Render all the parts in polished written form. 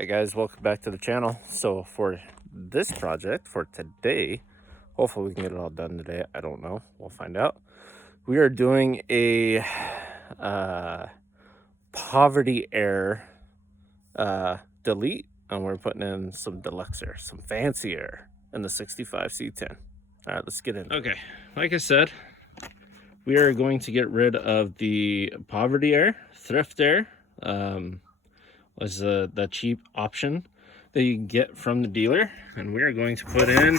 Hey guys, welcome back to the channel. So for this project for today, hopefully we can get it all done today. I don't know, we'll find out. We are doing a poverty air delete, and we're putting in some deluxe air, some fancy air in the 65 C10. All right, let's get in. Okay, like I said, we are going to get rid of the poverty air, thrift air. Was the cheap option that you can get from the dealer, and we are going to put in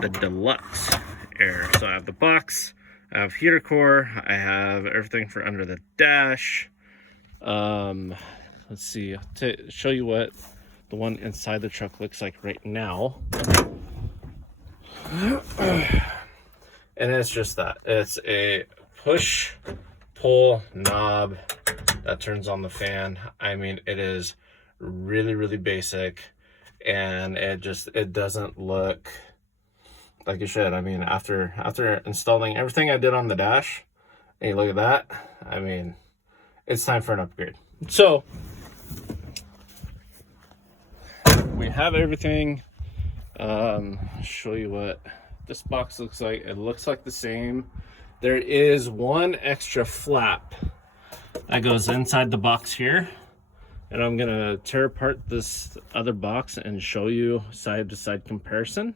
the deluxe air. So I have the box, I have heater core, I have everything for under the dash. Let's see, to show you what the one inside the truck looks like right now. And it's just that, it's a push pull knob that turns on the fan. I mean, it is really basic, and it doesn't look like it should. I mean, after installing everything I did on the dash, and you look at that, I mean, it's time for an upgrade. So we have everything. Show you what this box looks like. It looks like the same. There is one extra flap that goes inside the box here, and I'm gonna tear apart this other box and show you side to side comparison.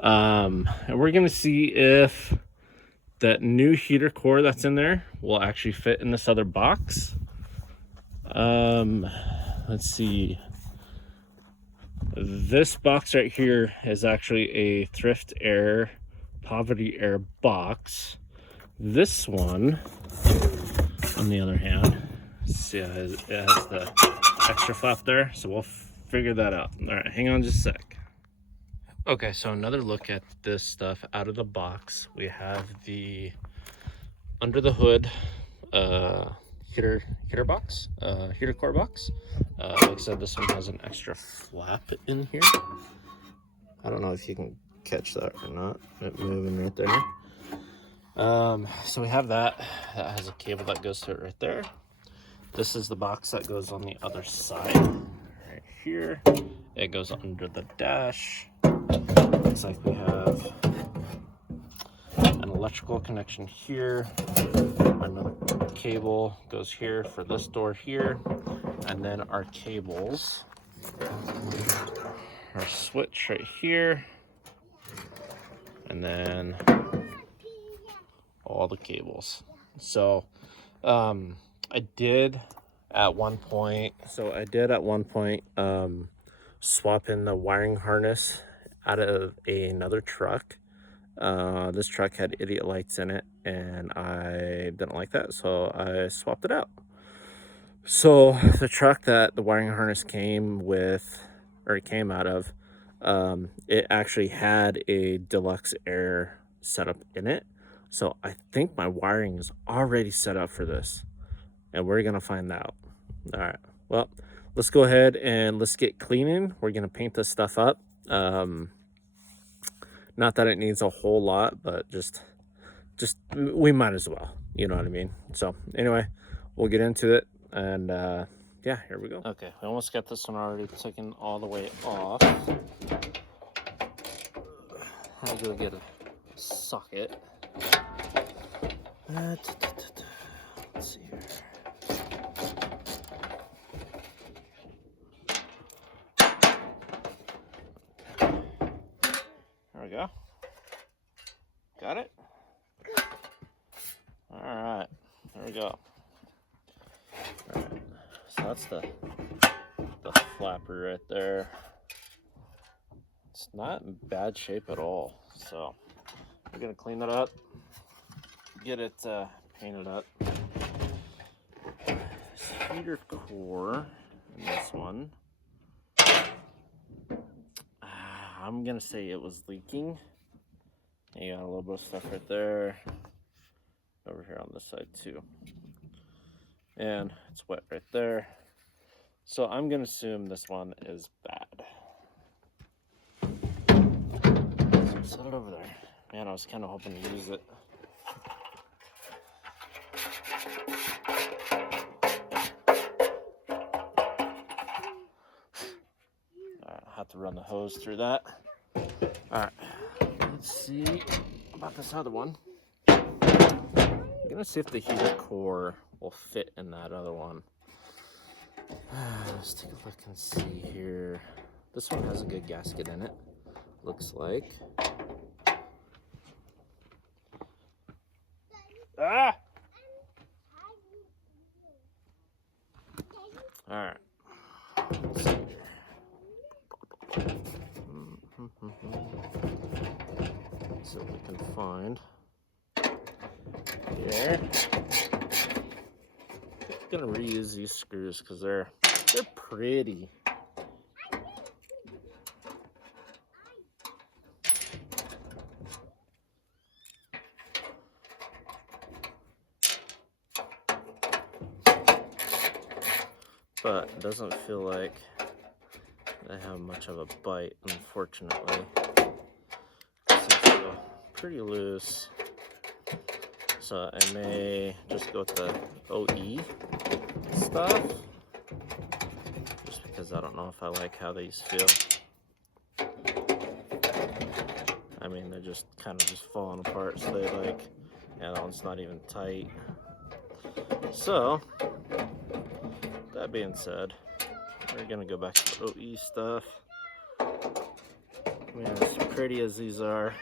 And we're gonna see if that new heater core that's in there will actually fit in this other box. Let's see. This box right here is actually a thrift air poverty air box. This one, on the other hand, see, it has the extra flap there, so we'll figure that out. All right, hang on just a sec. Okay, so another look at this stuff out of the box. We have the under the hood heater box, heater core box. Like I said, this one has an extra flap in here. I don't know if you can catch that or not. It moving right there. So we have that has a cable that goes to it right there. This is the box that goes on the other side right here. It goes under the dash. Looks like we have an electrical connection here. Another cable goes here for this door here, and then our cables, our switch right here, and then all the cables. So I did at one point swap in the wiring harness out of another truck. This truck had idiot lights in it, and I didn't like that, so I swapped it out. So the truck that the wiring harness came out of, it actually had a deluxe air setup in it. So I think my wiring is already set up for this, and we're gonna find out. All right, well, let's go ahead and let's get cleaning. We're gonna paint this stuff up. Not that it needs a whole lot, but just we might as well, you know what I mean? So anyway, we'll get into it, and yeah, here we go. Okay, we almost got this one already taken all the way off. I'll go get a socket. Let's see here. There we go. Got it? All right, there we go. All right, so that's the flapper right there. It's not in bad shape at all. So we're gonna clean it up, get it painted up. This heater core in this one, I'm gonna say it was leaking. You got a little bit of stuff right there, over here on this side too, and it's wet right there. So I'm gonna assume this one is bad. So set it over there. Man, I was kind of hoping to use it. have to run the hose through that. All right, let's see about this other one. I'm gonna see if the heater core will fit in that other one. Let's take a look and see here. This one has a good gasket in it, looks like. Ah! All right. Let's see here. See what we can find here. I'm gonna reuse these screws because they're pretty. But it doesn't feel like they have much of a bite, unfortunately. Seems to go pretty loose. So I may just go with the OE stuff, just because I don't know if I like how these feel. I mean, they're just kind of just falling apart, so they like, yeah, that one's not even tight. So, that being said, we're gonna go back to the OE stuff. I mean, as pretty as these are,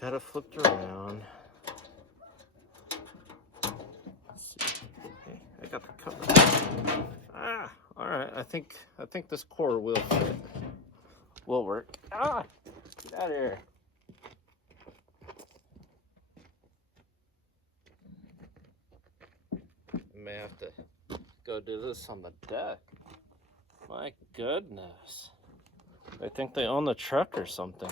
got it flipped around. Let's see. Okay, I got the cover. Ah, all right. I think this core will fit. Will work. Ah, get out of here. I may have to go do this on the deck. My goodness. I think they own the truck or something.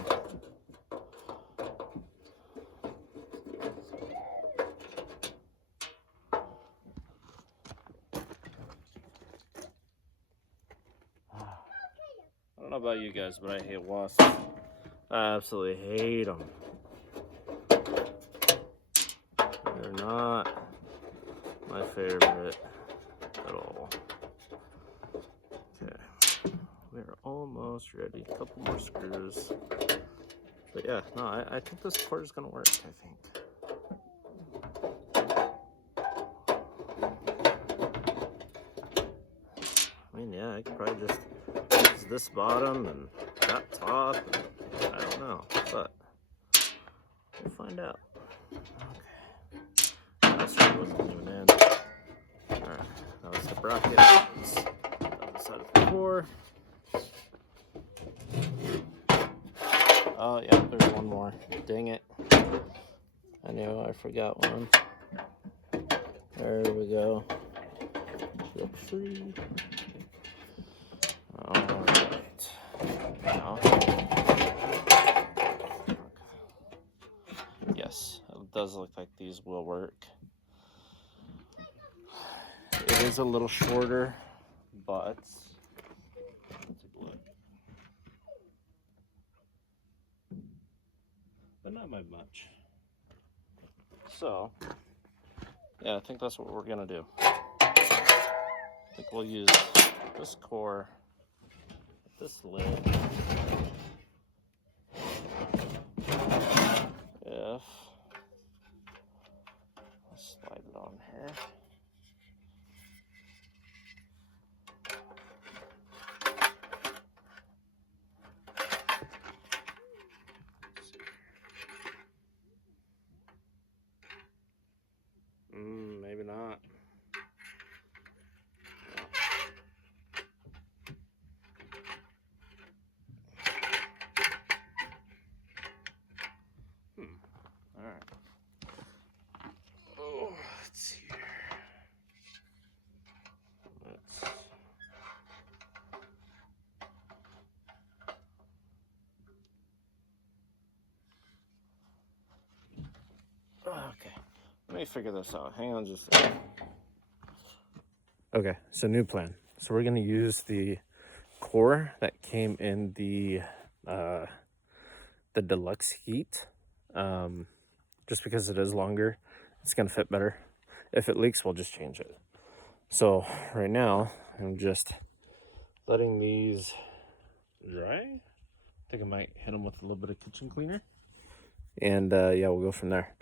I don't know about you guys, but I hate wasps. I absolutely hate them. They're not my favorite at all. Okay, we're almost ready. A couple more screws. But yeah, no, I think this cord is gonna work, I think. I mean, yeah, I could probably just use this bottom and that top. And I don't know, but we'll find out. Okay. That screw wasn't even in. Alright, that was the bracket. Let's put the side of the core. Oh, yeah, there's one more. Dang it. I knew I forgot one. There we go. Flip free. Alright. Now. Okay. Yes, it does look like these will work. It is a little shorter, but let's take a look. But not by much. So, yeah, I think that's what we're gonna do. I think we'll use this core, this lid, if let's slide it on here. Maybe not. All right. Oh, let's see here. Okay. Let me figure this out. Hang on just a second. Okay, so new plan. So we're gonna use the core that came in the deluxe heat. Just because it is longer, it's gonna fit better. If it leaks, we'll just change it. So right now, I'm just letting these dry. I think I might hit them with a little bit of kitchen cleaner, and yeah, we'll go from there.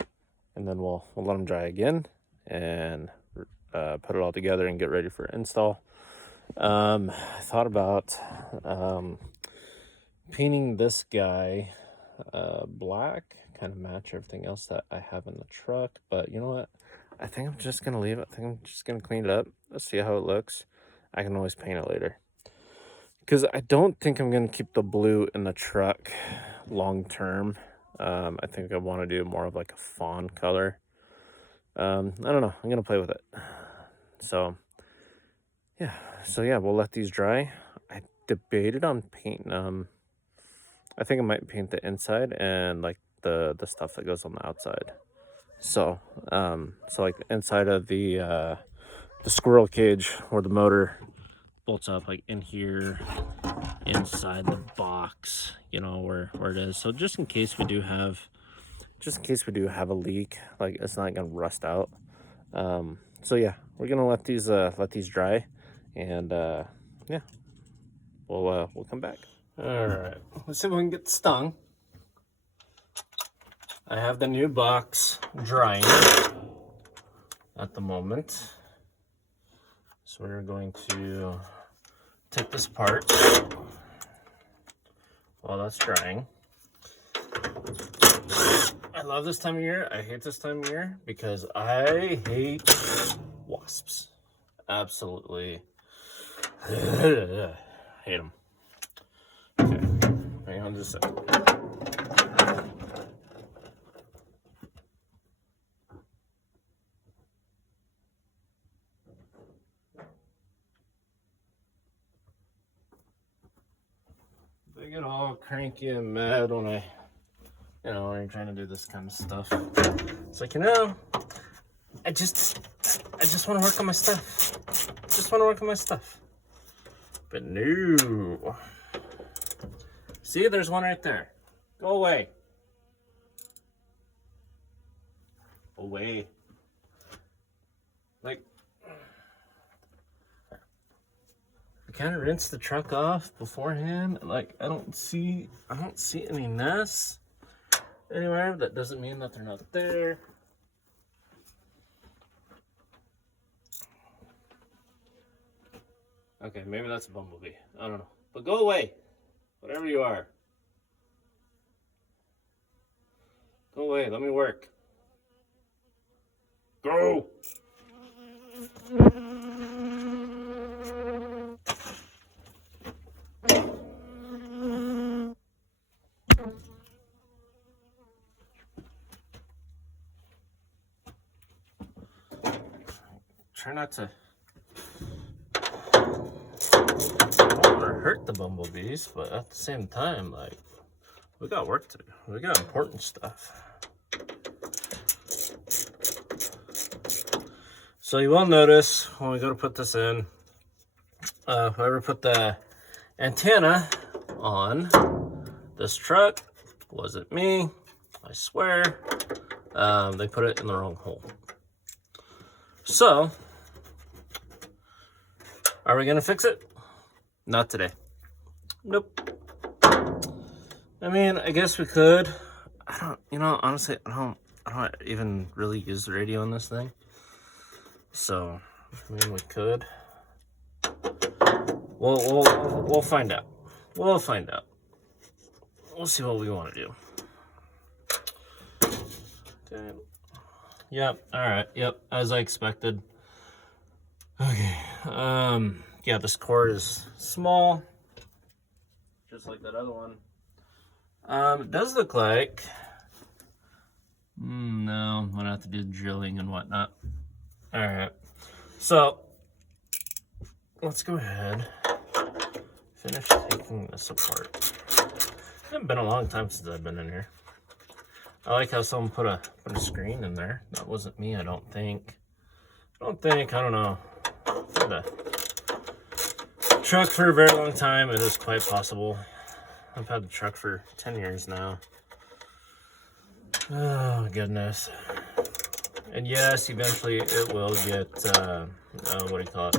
And then we'll let them dry again and put it all together and get ready for install. I thought about painting this guy black, kind of match everything else that I have in the truck, but you know what? I think I'm just gonna leave it. I think I'm just gonna clean it up. Let's see how it looks. I can always paint it later, because I don't think I'm gonna keep the blue in the truck long term. I think I want to do more of like a fawn color. I don't know. I'm gonna play with it. So yeah, we'll let these dry. I debated on painting I think I might paint the inside and like the stuff that goes on the outside. So like the inside of the squirrel cage where the motor bolts up, like in here, inside the box, you know, where it is. So just in case we do have a leak, like it's not gonna rust out. So yeah, we're gonna let these dry, and yeah, we'll come back. All right, let's see if we can get stung. I have the new box drying at the moment, so we're going to take this apart while that's drying. I love this time of year. I hate this time of year because I hate wasps. Absolutely hate them. Okay, hang on just a second. They get all cranky and mad when when you're trying to do this kind of stuff. It's like, I just want to work on my stuff. But no. See, there's one right there. Go away. Away. Like, I kind of rinsed the truck off beforehand. Like, I don't see any nests anywhere. That doesn't mean that they're not there. Okay, maybe that's a bumblebee. I don't know. But go away. Whatever you are. Go away. Let me work. Go! Try not to. I don't want to hurt the bumblebees, but at the same time, like, we got work to do. We got important stuff. So you will notice when we go to put this in, whoever put the antenna on this truck wasn't me, I swear. They put it in the wrong hole. So, are we gonna fix it? Not today. Nope. I mean, I guess we could. I don't, honestly, I don't even really use the radio on this thing. So, I mean, we could. We'll find out. We'll find out. We'll see what we want to do. Okay. Yep. All right. Yep. As I expected. Okay. Yeah, this cord is small, just like that other one. It does look like. No, I'm gonna have to do drilling and whatnot. All right. So let's go ahead. Finish taking this apart. It's been a long time since I've been in here. I like how someone put a screen in there. That wasn't me, I don't think. I don't know. truck for a very long time. It is quite possible. I've had the truck for 10 years now. Oh, goodness. And yes, eventually it will get, what do you call it?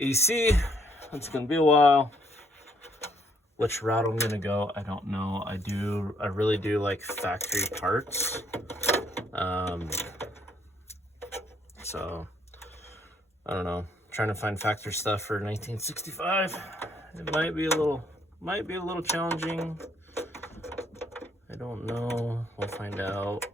AC. It's going to be a while. Which route I'm going to go, I don't know. I really do like factory parts. So, I don't know. Trying to find factory stuff for 1965. It might be a little challenging. I don't know. We'll find out.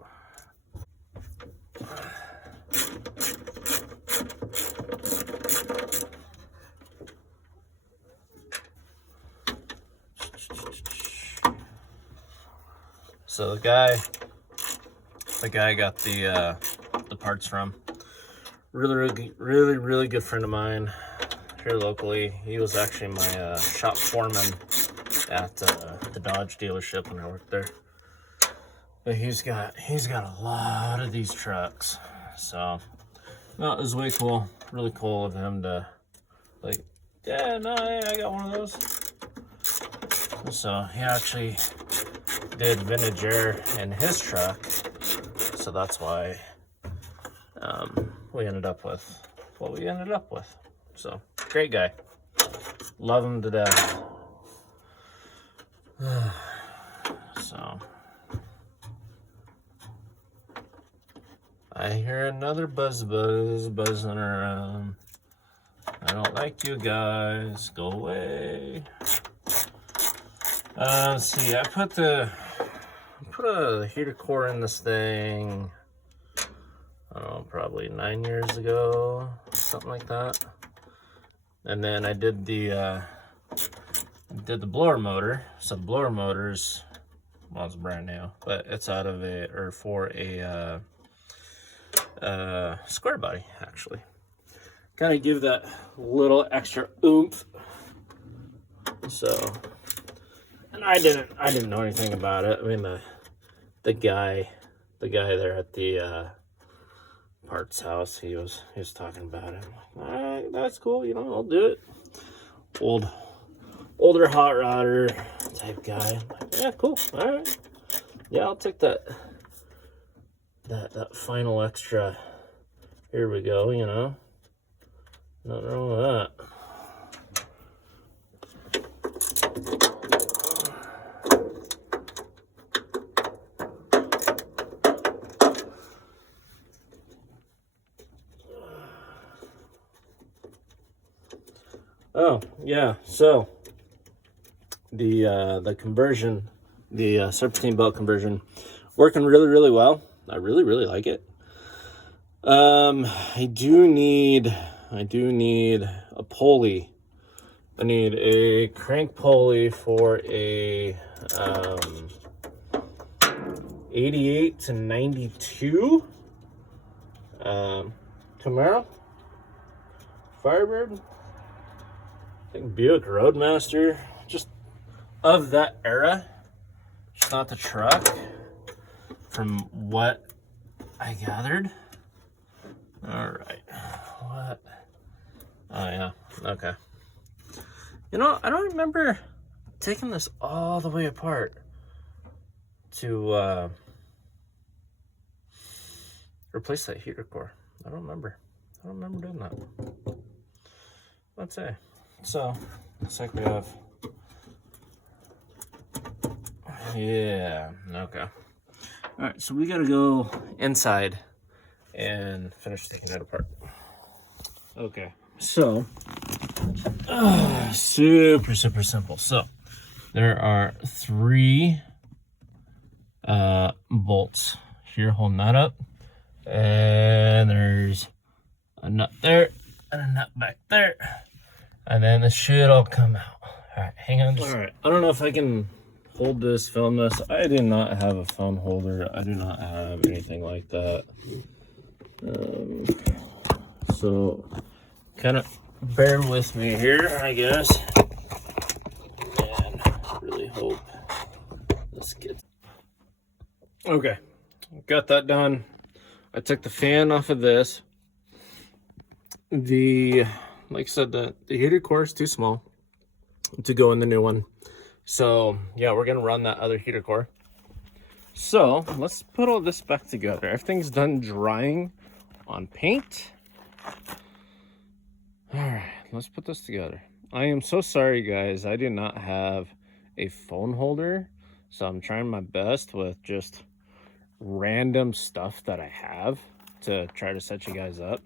So the guy I got the parts from, really good friend of mine here locally. He was actually my shop foreman at the Dodge dealership when I worked there. But he's got a lot of these trucks, so no, it was way cool, really cool of him to like, yeah, no, I got one of those. So he actually did vintage air in his truck, so that's why we ended up with what we ended up with. So great guy, love him to death. So I hear another buzzing around. I don't like you guys, go away. Let's see, I put a heater core in this thing, I don't know, probably 9 years ago, something like that. And then I did the blower motor. So the blower motor's, well, it's brand new, but it's out of for a square body, actually. Kind of give that little extra oomph. So, and I didn't know anything about it. I mean, the guy there at the parts house, he was talking about it. I'm like, all right, that's cool, you know, I'll do it. Older hot rodder type guy. I'm like, yeah, cool, all right. Yeah, I'll take that final extra. Here we go, you know. Nothing wrong with that. Oh, yeah, so the conversion, the serpentine belt conversion, working really well. I really like it. I do need a pulley. I need a crank pulley for a 88 to 92 Camaro Firebird. I think Buick Roadmaster, just of that era. It's not the truck, from what I gathered. All right, what? Oh yeah, okay. You know, I don't remember taking this all the way apart to replace that heater core. I don't remember doing that. Let's say. So, looks like we have, yeah, okay. All right, so we gotta go inside and finish taking that apart. Okay, so, super simple. So, there are 3 bolts here holding that up, and there's a nut there and a nut back there. And then this should all come out. All right, hang on. All right, I don't know if I can hold this, film this. I do not have a phone holder. I do not have anything like that. So kind of bear with me here, I guess. And really hope this gets. Okay, got that done. I took the fan off of this. The like I said, the heater core is too small to go in the new one. So yeah, we're gonna run that other heater core. So let's put all this back together. Everything's done drying on paint. All right, let's put this together. I am so sorry, guys. I do not have a phone holder, so I'm trying my best with just random stuff that I have to try to set you guys up.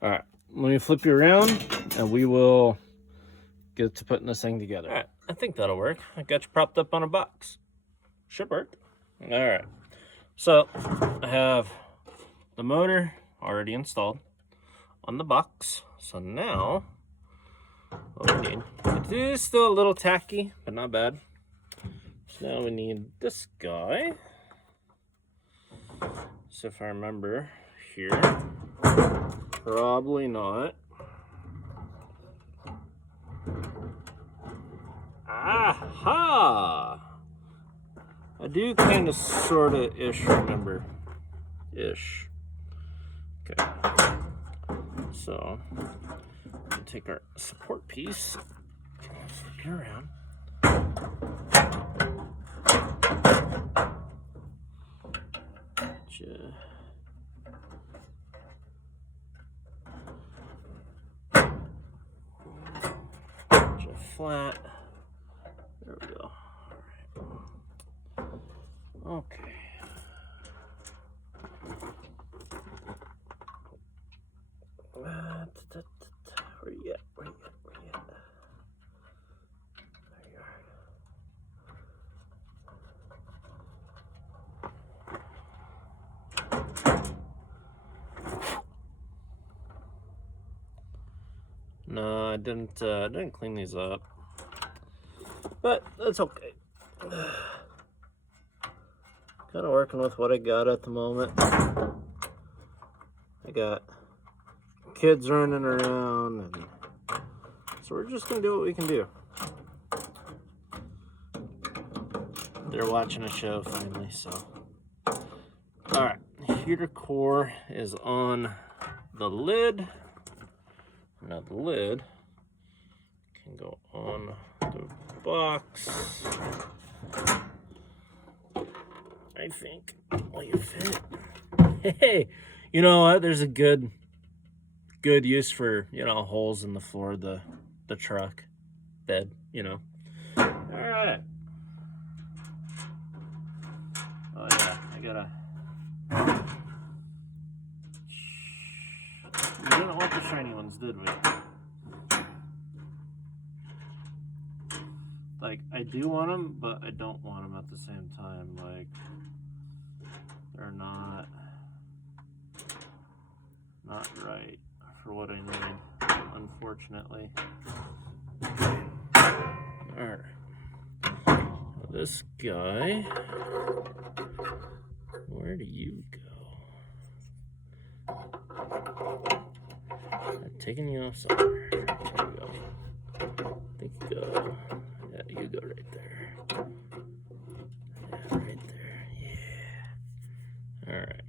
All right, let me flip you around and we will get to putting this thing together. All right, I think that'll work. I got you propped up on a box. Should work. All right, so I have the motor already installed on the box. So now what we need, it is still a little tacky, but not bad. So now we need this guy. So if I remember here, probably not. Aha! I do kind of sort of ish remember. Ish. Okay. So we'll take our support piece, flip it around. Flat. There we go. All right. Okay. Where you at? Where you at? Where you at? There you are. No, I didn't clean these up, but that's okay. Kind of working with what I got at the moment. I got kids running around, and so we're just gonna do what we can do. They're watching a show finally, so. All right, heater core is on the lid. Now the lid can go on the box. I think will you fit? Hey, you know what? There's a good use for, you know, holes in the floor of the truck bed, you know. All right. Oh yeah, I gotta. We didn't want the shiny ones, did we? Like, I do want them, but I don't want them at the same time. Like, they're not right for what I need, unfortunately. Alright. This guy, where do you go? I'm taking you off somewhere. There you go. I think you go. Yeah, you go right there. Yeah, right there. Yeah. Alright.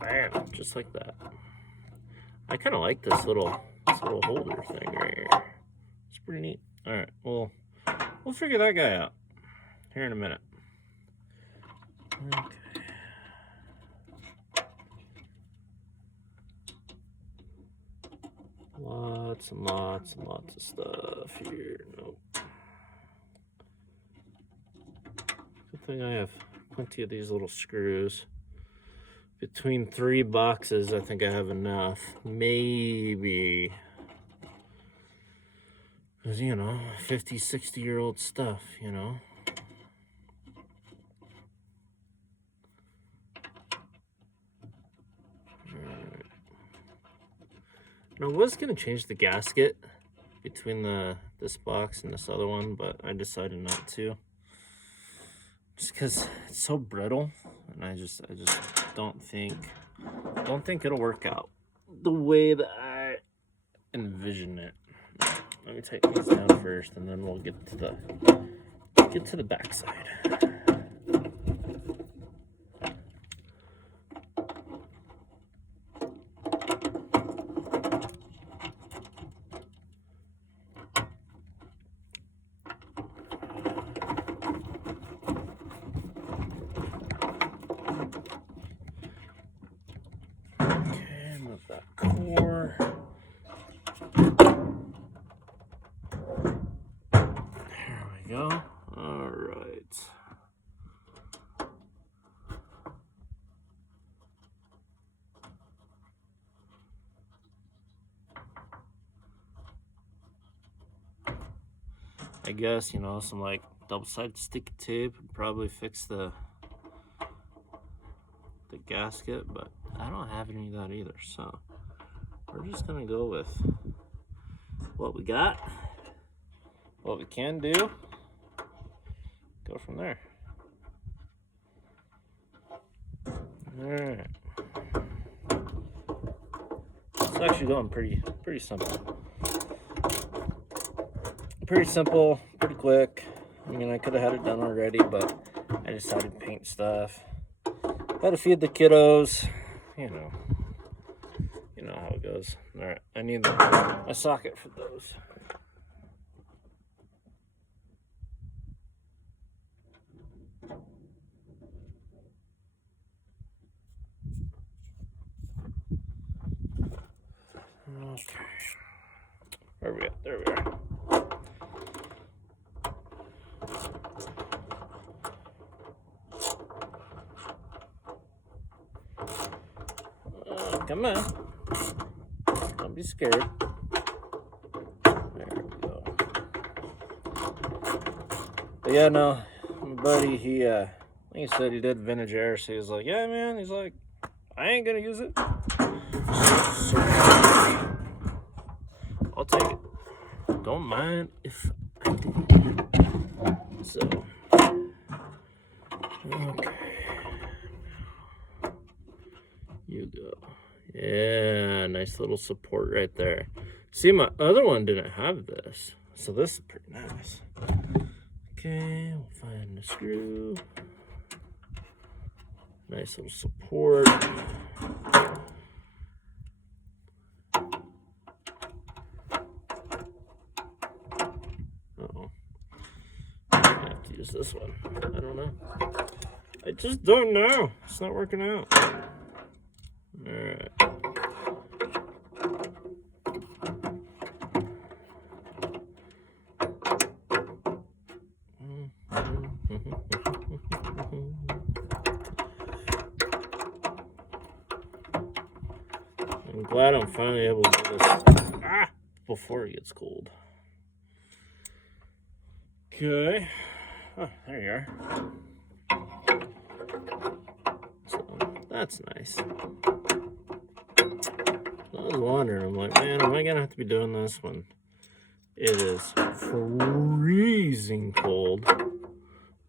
Bam. Just like that. I kind of like this little holder thing right here. It's pretty neat. Alright, well, we'll figure that guy out here in a minute. Okay. Lots and lots and lots of stuff here. Nope. Good thing I have plenty of these little screws. Between 3 boxes, I think I have enough. Maybe. Because, you know, 50, 60-year-old stuff, you know. I was going to change the gasket between this box and this other one, but I decided not to. Just because it's so brittle, and I just don't think it'll work out the way that I envision it. Let me take these down first, and then we'll get to the back side. core. There we go. All right. I guess, you know, some like double-sided sticky tape would probably fix the gasket, but I don't have any of that either, so we're just gonna go with what we got, what we can do, go from there. All right, it's actually going pretty simple. Pretty simple, pretty quick. I mean, I could have had it done already, but I decided to paint stuff. Got to feed the kiddos, you know how it goes. All right, I need a socket for those. Okay, where are we at? There we are. Come on. Don't be scared. There we go. But yeah, no, my buddy, he, I think he said he did vintage air, so he was like, yeah, man, he's like, I ain't gonna use it. So, I'll take it. Don't mind if I do. So, okay. You go. Yeah, nice little support right there. See, my other one didn't have this, so this is pretty nice. Okay, we'll find the screw. Nice little support. Uh-oh. I have to use this one. I don't know. I just don't know. It's not working out. All right. I'm glad I'm finally able to do this before it gets cold. Okay. Oh, there you are. So that's nice. I was wondering, I'm like, man, am I gonna have to be doing this when it is freezing cold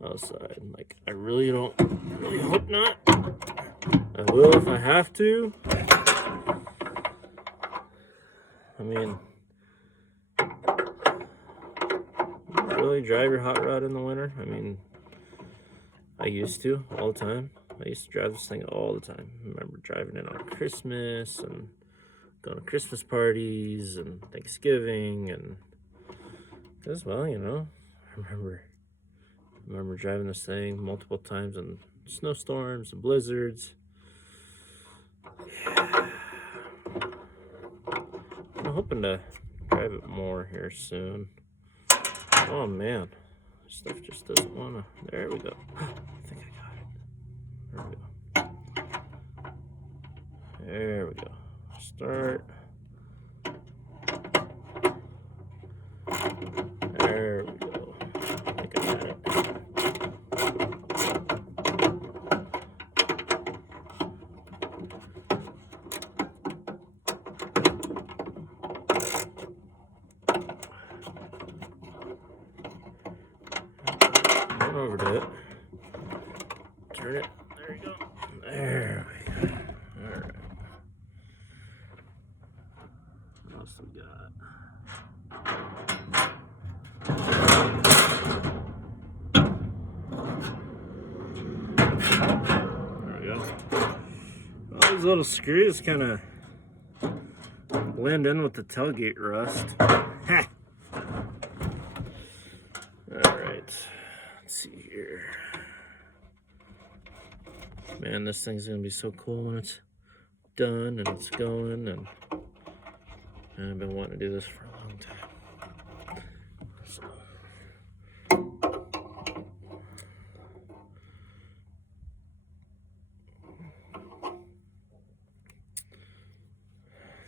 outside? Like, I really hope not. I will if I have to. I mean, you really drive your hot rod in the winter? I mean, I used to all the time. I used to drive this thing all the time. I remember driving it on Christmas and going to Christmas parties and Thanksgiving, and as well, you know, I remember driving this thing multiple times in snowstorms and blizzards. Yeah. I'm hoping to drive it more here soon. Oh man, this stuff just doesn't want to. There we go. I think I got it. There we go. There we go. Start. There we go. I think I got it. Run over to it. Turn it. There you go. There we go. All right. What else we got? There we go. All these little screws kind of blend in with the tailgate rust. Ha! All right. Let's see here. Man, this thing's gonna be so cool when it's done and it's going, and I've been wanting to do this for a long time. So.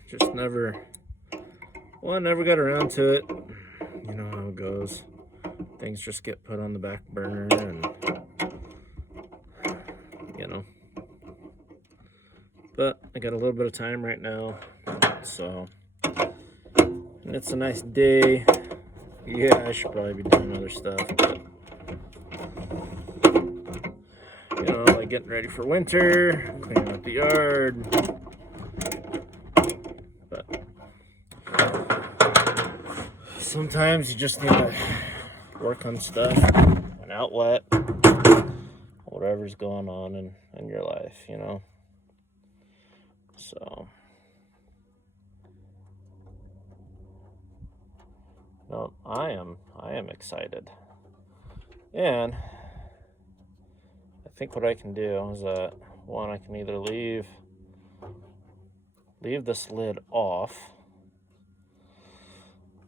Just never got around to it. You know how it goes. Things just get put on the back burner, and you know. But I got a little bit of time right now, so, and it's a nice day. Yeah, I should probably be doing other stuff, but you know, like getting ready for winter, cleaning up the yard. But sometimes you just need to work on stuff, an outlet, whatever's going on in your life, you know. So, no, I am excited, and I think what I can do is that one, I can either leave this lid off,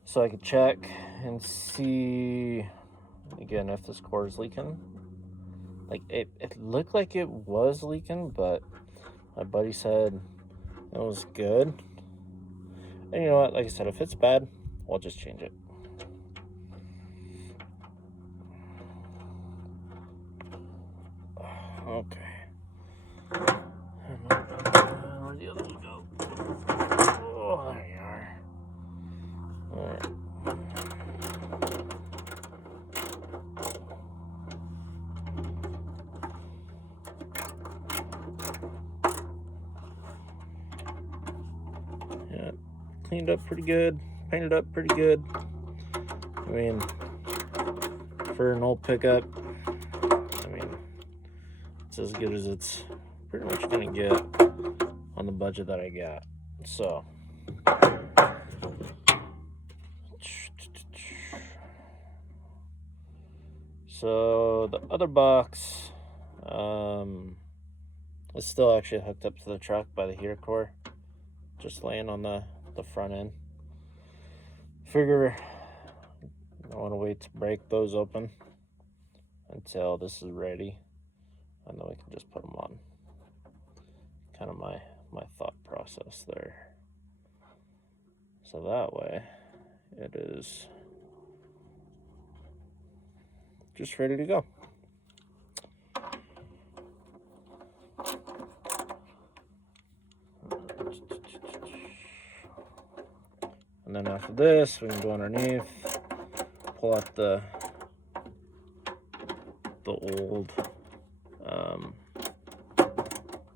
so I could check and see again if this core is leaking. Like it looked like it was leaking, but my buddy said it was good. And you know what? Like I said, if it's bad, we'll just change it. Okay. Where'd the other one go? Oh, there you are. All right. Yeah, cleaned up pretty good, painted up pretty good. I mean, for an old pickup, I mean, it's as good as it's pretty much gonna get on the budget that I got. So, the other box is still actually hooked up to the truck by the heater core, just laying on the front end. Figure I want to wait to break those open until this is ready, and then we can just put them on. Kind of my thought process there. So that way it is just ready to go. And then after this, we can go underneath, pull out the old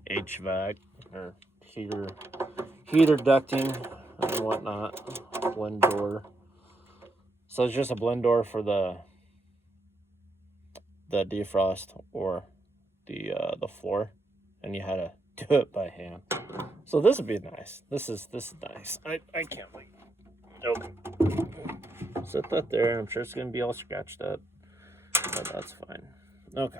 HVAC or heater ducting and whatnot, blend door. So it's just a blend door for the defrost or the floor, and you had to do it by hand. So this would be nice. This is nice. I can't wait. Okay. Set that there. I'm sure it's gonna be all scratched up, but that's fine. Okay.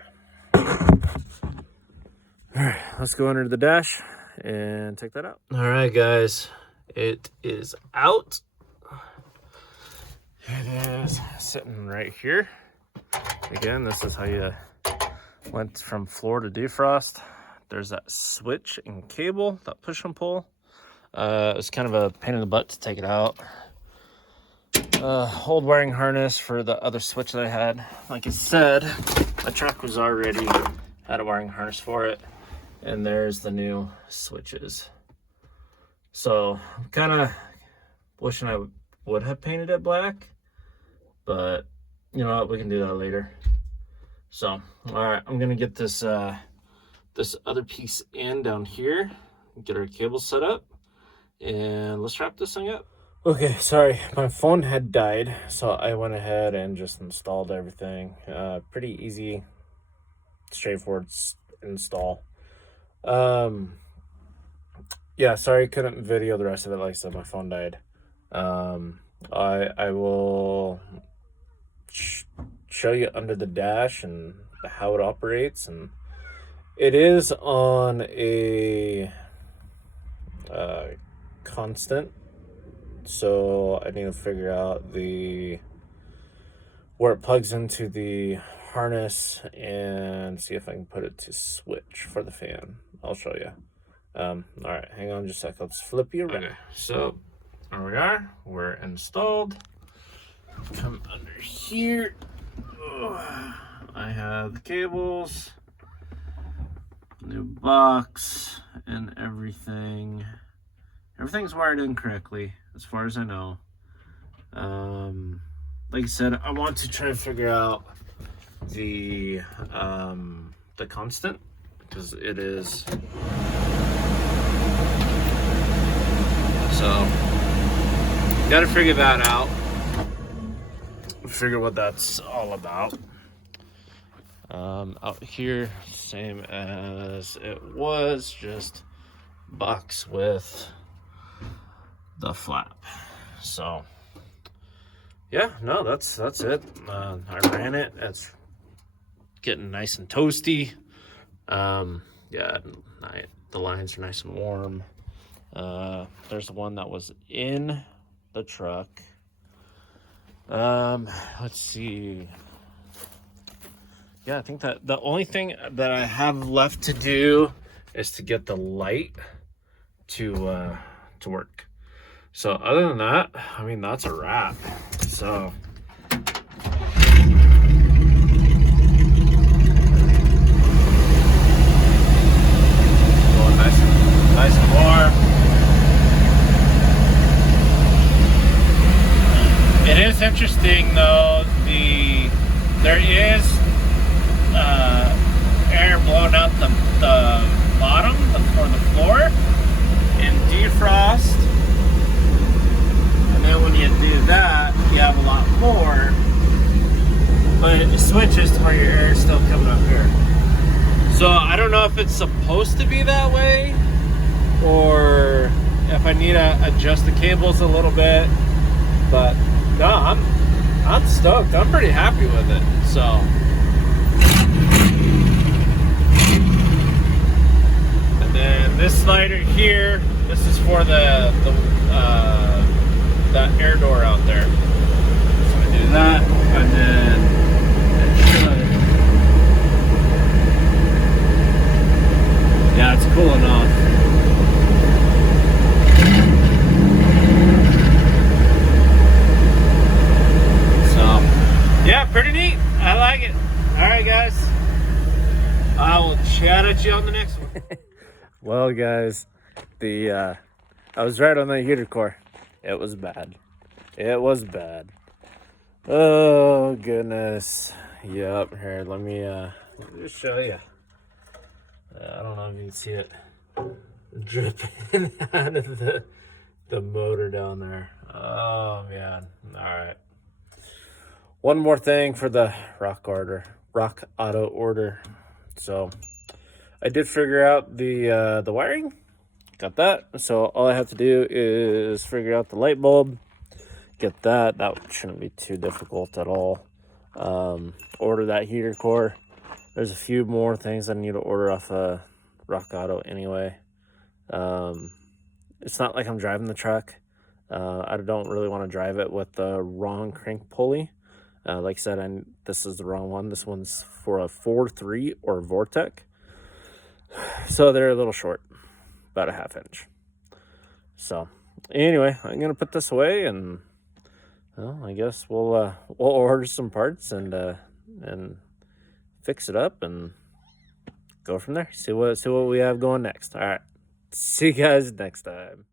All right, let's go under the dash and take that out. All right, guys, it is out. It is sitting right here. Again, this is how you went from floor to defrost. There's that switch and cable, that push and pull. It's kind of a pain in the butt to take it out. Old wiring harness for the other switch that I had. Like I said, my truck was already had a wiring harness for it, and there's the new switches. So I'm kind of wishing I would have painted it black, but you know what, we can do that later. So all right, I'm gonna get this this other piece in down here, get our cable set up, and let's wrap this thing up. Okay, sorry, my phone had died, so I went ahead and just installed everything. Pretty easy, straightforward install. Yeah, sorry, couldn't video the rest of it. Like I said, my phone died. I will show you under the dash and how it operates, and it is on a constant. So I need to figure out where it plugs into the harness and see if I can put it to switch for the fan. I'll show you. All right, hang on just a sec. Let's flip you around. Okay, so there we are. We're installed. Come under here. Oh, I have the cables, new box, and everything. Everything's wired in correctly, as far as I know. Like I said, I want to try and figure out the constant, because it is. So, got to figure that out. Figure what that's all about. Out here, same as it was, just box with the flap. So yeah, no, that's it. I ran it. It's getting nice and toasty. Yeah, the lines are nice and warm. There's one that was in the truck. Let's see. Yeah, I think that the only thing that I have left to do is to get the light to work. So other than that, I mean, that's a wrap. So going nice and warm. It is interesting though, there is air blowing out the bottom or the floor and defrost, and then when you do that you have a lot more, but it switches to where your air is still coming up here. So I don't know if it's supposed to be that way or if I need to adjust the cables a little bit, but no, I'm stoked. I'm pretty happy with it. So and this slider here, this is for the air door out there. So I do that, and then it should. Yeah, it's cooling off. So yeah, pretty neat. I like it. All right, guys. I will chat at you on the next one. Well, guys, I was right on the heater core. It was bad. It was bad. Oh goodness. Yep. Here, let me just show you. I don't know if you can see it dripping out of the motor down there. Oh man. All right. One more thing for the Rock Auto order. So I did figure out the wiring. Got that. So all I have to do is figure out the light bulb. Get that. That shouldn't be too difficult at all. Order that heater core. There's a few more things I need to order off Rock Auto anyway. It's not like I'm driving the truck. I don't really want to drive it with the wrong crank pulley. Like I said, this is the wrong one. This one's for a 4.3 or Vortec. So they're a little short, about a 1/2 inch. So anyway, I'm gonna put this away, and well, I guess we'll order some parts and fix it up and go from there. See what we have going next. All right, see you guys next time.